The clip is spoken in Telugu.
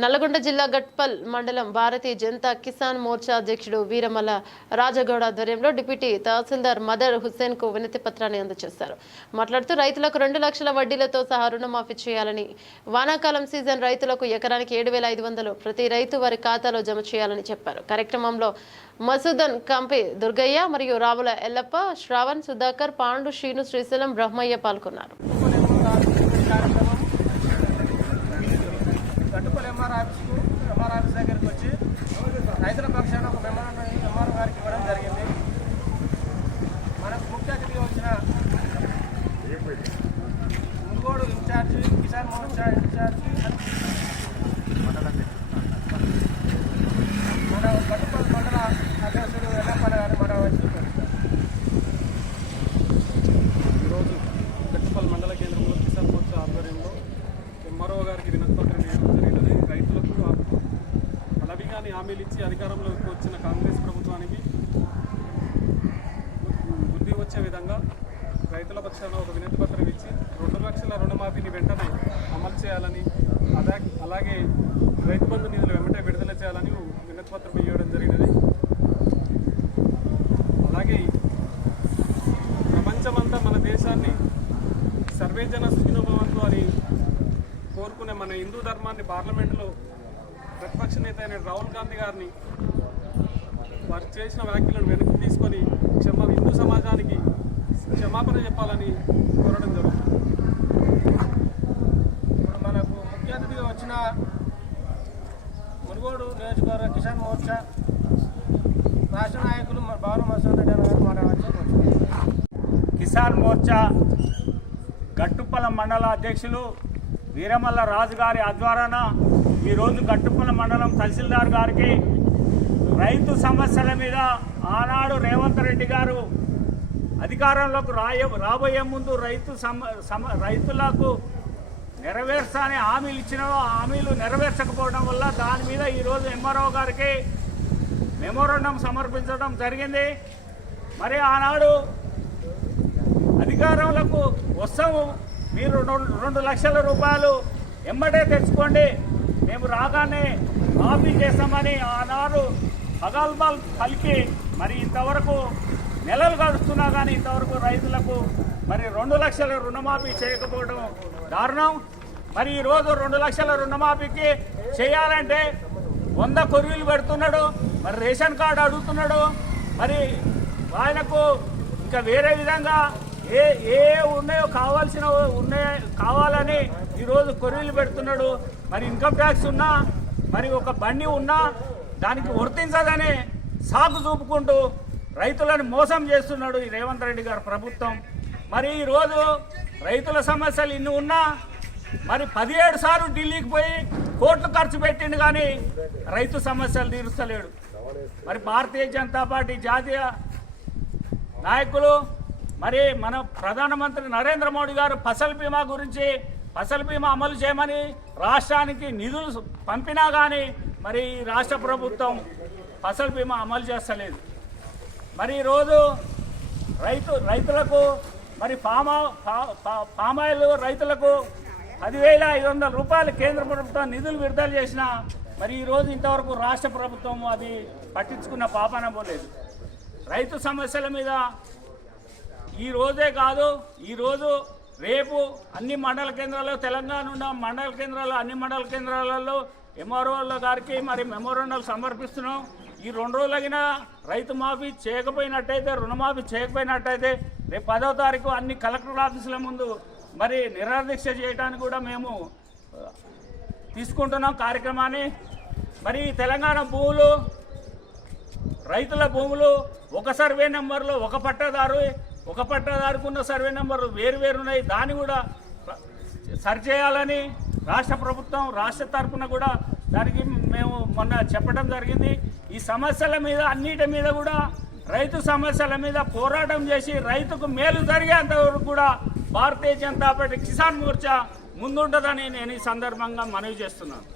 నల్లగొండ జిల్లా గట్పల్ మండలం భారతీయ జనతా కిసాన్ మోర్చా అధ్యక్షుడు వీరమల రాజగౌడ ఆధ్వర్యంలో డిప్యూటీ తహసీల్దార్ మదర్ హుస్సేన్కు వినతి పత్రాన్ని అందజేశారు. మాట్లాడుతూ రైతులకు రెండు లక్షల వడ్డీలతో సహా రుణమాఫీ చేయాలని వానాకాలం సీజన్ రైతులకు ఎకరానికి ఏడు వేల ఐదు వందలు ప్రతి రైతు వారి ఖాతాలో జమ చేయాలని చెప్పారు. కార్యక్రమంలో మసూదన్ కంపి దుర్గయ్య మరియు రావుల ఎల్లప్ప శ్రావణ్ సుధాకర్ పాండు శ్రీను శ్రీశైలం బ్రహ్మయ్య పాల్గొన్నారు గట్టుపల్లి ఎంఆర్ ఆఫీస్కు ఎంఆర్ ఆఫీస్ దగ్గరికి వచ్చి రైతుల పక్షాన ఒక మెమోరాండం ఎంఆర్ గారికి ఇవ్వడం జరిగింది మనకు ముఖ్య అతిథిగా వచ్చిన మునుగోడు ఇన్ఛార్జ్ కిసాన్ మోర్చా ఇన్ఛార్జ్ మన గట్టుపల్లి మండల అధ్యక్షుడు ఎల్లప్పన్న గారు మన వచ్చి ఈరోజు గట్టుపల్లి మండల కేంద్రంలో కిసాన్ మోర్చా ఆధ్వర్యంలో ఎంఆర్ఓ గారికి వినతిపత్రం ఇవ్వడం జరిగినది రైతులకు అలవిగాని హామీలు ఇచ్చి అధికారంలోకి వచ్చిన కాంగ్రెస్ ప్రభుత్వానికి బుద్ధి వచ్చే విధంగా రైతుల పక్షాన ఒక వినతి పత్రం ఇచ్చి రెండు లక్షల రుణమాఫీని వెంటనే అమలు చేయాలని అలా అలాగే రైతు బంధు నిధులు వెంటనే విడుదల చేయాలని వినతి పత్రం ఇవ్వడం జరిగినది. అలాగే ప్రపంచమంతా మన దేశాన్ని సర్వేజన సుఖినోభవంతు అని కోరుకునే మన హిందూ ధర్మాన్ని పార్లమెంటులో ప్రతిపక్ష నేత అయిన రాహుల్ గాంధీ గారిని వారు చేసిన వ్యాఖ్యలను వెనక్కి తీసుకొని క్షమ హిందూ సమాజానికి క్షమాపణ చెప్పాలని కోరడం జరుగుతుంది. ఇప్పుడు మనకు ముఖ్య అతిథిగా వచ్చిన మునుగోడు నియోజకవర్గ కిసాన్ మోర్చా రాష్ట్ర నాయకులు బాబు బాలు రెడ్డి గారు మాట్లాడాల్సి కిసాన్ మోర్చా గట్టుప్పల మండల అధ్యక్షులు వీరమల్ల రాజు గారి ఆధ్వర్యాన ఈరోజు గట్టుప్పల మండలం తహసీల్దార్ గారికి రైతు సమస్యల మీద ఆనాడు రేవంత్ రెడ్డి గారు అధికారంలోకి రాయ రాబోయే ముందు రైతు సమ సమ రైతులకు నెరవేర్చని హామీలు ఇచ్చిన హామీలు నెరవేర్చకపోవడం వల్ల దాని మీద ఈరోజు ఎంఆర్ఓ గారికి మెమోరండం సమర్పించడం జరిగింది. మరి ఆనాడు అధికారంలోకి వస్తాము. మీరు రెండు రెండు లక్షల రూపాయలు ఎమ్మటే తెచ్చుకోండి. మేము రాగానే మాఫీ చేస్తామని ఆనాడు పగల్బాల్ పలికి మరి ఇంతవరకు నెలలు గడుస్తున్నా కానీ ఇంతవరకు రైతులకు మరి రెండు లక్షల రుణమాఫీ చేయకపోవడం దారుణం. మరి ఈరోజు రెండు లక్షల రుణమాఫీకి చేయాలంటే వంద కొర్రీలు పెడుతున్నాడు మరి రేషన్ కార్డు అడుగుతున్నాడు. మరి ఆయనకు ఇంకా వేరే విధంగా ఏ ఏ ఉన్నాయో కావాల్సిన ఉన్నాయో కావాలని ఈరోజు కొర్రీలు పెడుతున్నాడు. మరి ఇన్కమ్ ట్యాక్స్ ఉన్నా మరి ఒక బండి ఉన్నా దానికి వర్తించదని సాకు చూపుకుంటూ రైతులను మోసం చేస్తున్నాడు ఈ రేవంత్ రెడ్డి గారు ప్రభుత్వం. మరి ఈరోజు రైతుల సమస్యలు ఇన్ని ఉన్నా మరి పదిహేడు సార్లు ఢిల్లీకి పోయి కోట్లు ఖర్చు పెట్టిండు కానీ రైతు సమస్యలు తీరుస్తలేడు. మరి భారతీయ జనతా పార్టీ జాతీయ నాయకులు మరి మన ప్రధానమంత్రి నరేంద్ర మోడీ గారు ఫసల్ బీమా గురించి ఫసల్ బీమా అమలు చేయమని రాష్ట్రానికి నిధులు పంపినా కానీ మరి ఈ రాష్ట్ర ప్రభుత్వం ఫసల్ బీమా అమలు చేస్తలేదు. మరి ఈరోజు రైతు రైతులకు మరి పామా పా- పా- పామాయిల్ రైతులకు పదివేల ఐదు వందల రూపాయలు కేంద్ర ప్రభుత్వం నిధులు విడుదల చేసిన మరి ఈరోజు ఇంతవరకు రాష్ట్ర ప్రభుత్వం అది పట్టించుకున్న పాపన పోలేదు. రైతు సమస్యల మీద ఈ రోజే కాదు ఈరోజు రేపు అన్ని మండల కేంద్రాల్లో తెలంగాణ ఉన్న మండల కేంద్రాల్లో అన్ని మండల కేంద్రాలలో ఎంఆర్ఓల గారికి మరి మెమోరండాలు సమర్పిస్తున్నాం. ఈ రెండు రోజులగిన రైతు మాఫీ చేయకపోయినట్టయితే రుణమాఫీ చేయకపోయినట్టయితే రేపు పదో తారీఖు అన్ని కలెక్టర్ ఆఫీసుల ముందు మరి నిరాదీక్ష చేయడానికి కూడా మేము తీసుకుంటున్నాం కార్యక్రమాన్ని. మరి తెలంగాణ భూములు రైతుల భూములు ఒక సర్వే నెంబర్లో ఒక పట్టదారు ఒక పట్టదారుకు ఉన్న సర్వే నెంబర్ వేరు వేరు ఉన్నాయి. దాన్ని కూడా సరిచేయాలని రాష్ట్ర ప్రభుత్వం రాష్ట్ర తరఫున కూడా దానికి మేము మొన్న చెప్పడం జరిగింది. ఈ సమస్యల మీద అన్నిటి మీద కూడా రైతు సమస్యల మీద పోరాటం చేసి రైతుకు మేలు జరిగేంత వరకు కూడా భారతీయ జనతా పార్టీ కిసాన్ మోర్చా ముందుంటుందని నేను ఈ సందర్భంగా మనవి చేస్తున్నాను.